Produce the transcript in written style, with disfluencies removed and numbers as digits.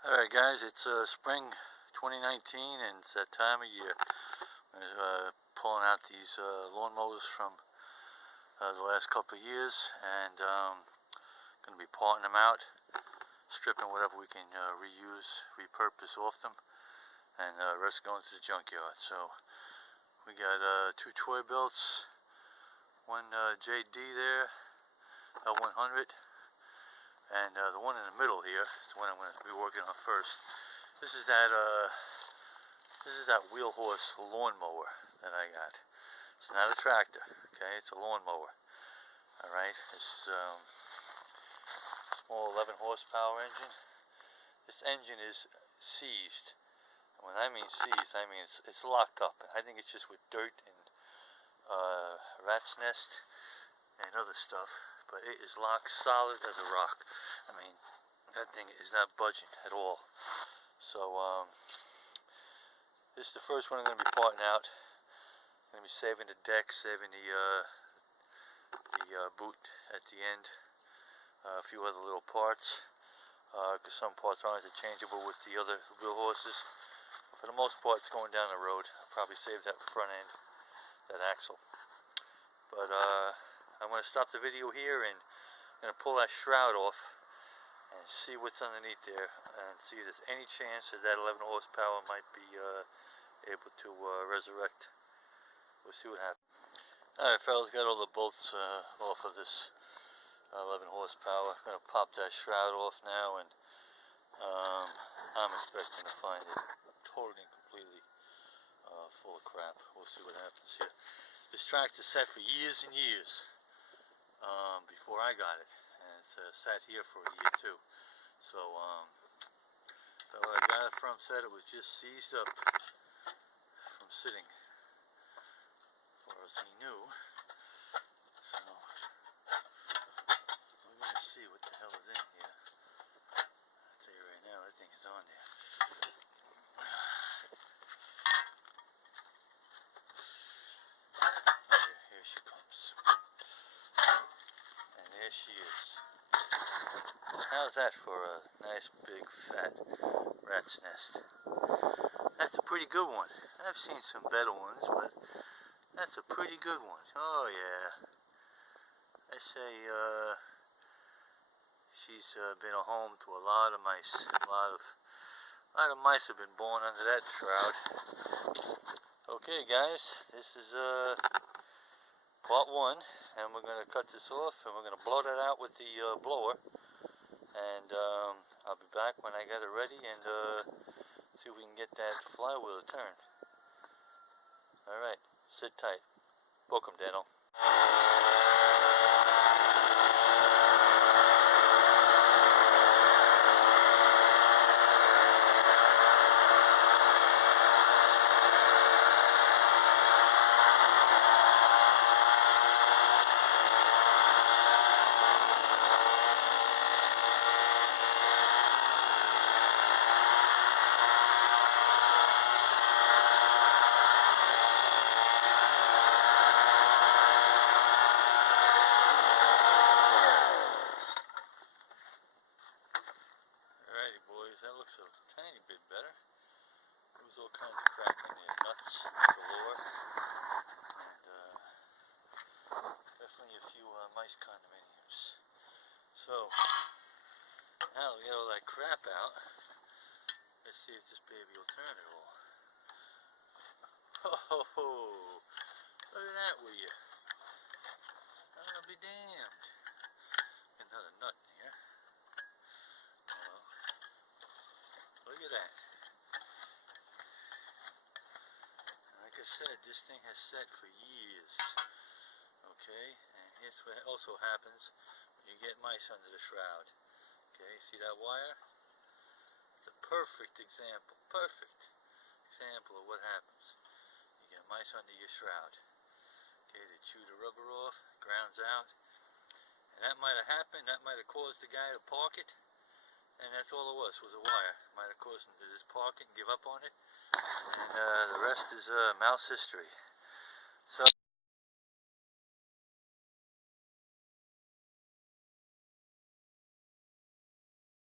Alright guys, it's spring 2019 and it's that time of year. I'm pulling out these lawn mowers from the last couple of years and going to be parting them out, stripping whatever we can reuse, repurpose off them, and the rest going to the junkyard. So we got two toy belts, one JD there, L100. And the one in the middle here is the one I'm going to be working on first. This is that wheel horse lawn mower that I got. It's not a tractor, okay? It's a lawn mower. All right. This is small 11 horsepower engine. This engine is seized. And when I mean seized, I mean it's locked up. I think it's just with dirt and rat's nest and other stuff. But it is locked solid as a rock. I mean, that thing is not budging at all. So, this is the first one I'm going to be parting out. I'm going to be saving the deck, saving the boot at the end, a few other little parts, because some parts aren't interchangeable with the other wheel horses. But for the most part, it's going down the road. I'll probably save that front end, that axle. But, I'm going to stop the video here and I'm going to pull that shroud off and see what's underneath there and see if there's any chance that 11 horsepower might be able to resurrect. We'll see what happens. Alright fellas, got all the bolts off of this 11 horsepower. I'm going to pop that shroud off now, and I'm expecting to find it totally and completely full of crap. We'll see what happens here. This tractor's set for years and years. Before I got it, and it's sat here for a year too. So the fellow I got it from said it was just seized up from sitting, as far as he knew. So we're gonna see what the hell is in here. I'll tell you right now, that thing is on there. Here she comes. There she is. How's that for a nice big fat rat's nest? That's a pretty good one. I've seen some better ones, but that's a pretty good one. Oh yeah. I say she's been a home to a lot of mice. A lot of mice have been born under that shroud. Okay guys, this is part one, and we're going to cut this off and we're going to blow that out with the blower, and I'll be back when I get it ready and see if we can get that flywheel to turn. Alright, sit tight. Book 'em, Daniel. That looks a tiny bit better. There was all kinds of crap in there, nuts galore, and definitely a few mice condominiums. So now we get all that crap out. Let's see if this baby will turn at all. Oh, look at that, will you? I'll be damned. Another nut in here. Look at that. Like I said, this thing has sat for years. Okay, and here's what also happens when you get mice under the shroud. Okay, see that wire? It's a perfect example of what happens. You get mice under your shroud. Okay, they chew the rubber off, grounds out, and that might have happened. That might have caused the guy to park it. And that's all it was a wire. Might have caused him to just park it and give up on it. And the rest is mouse history.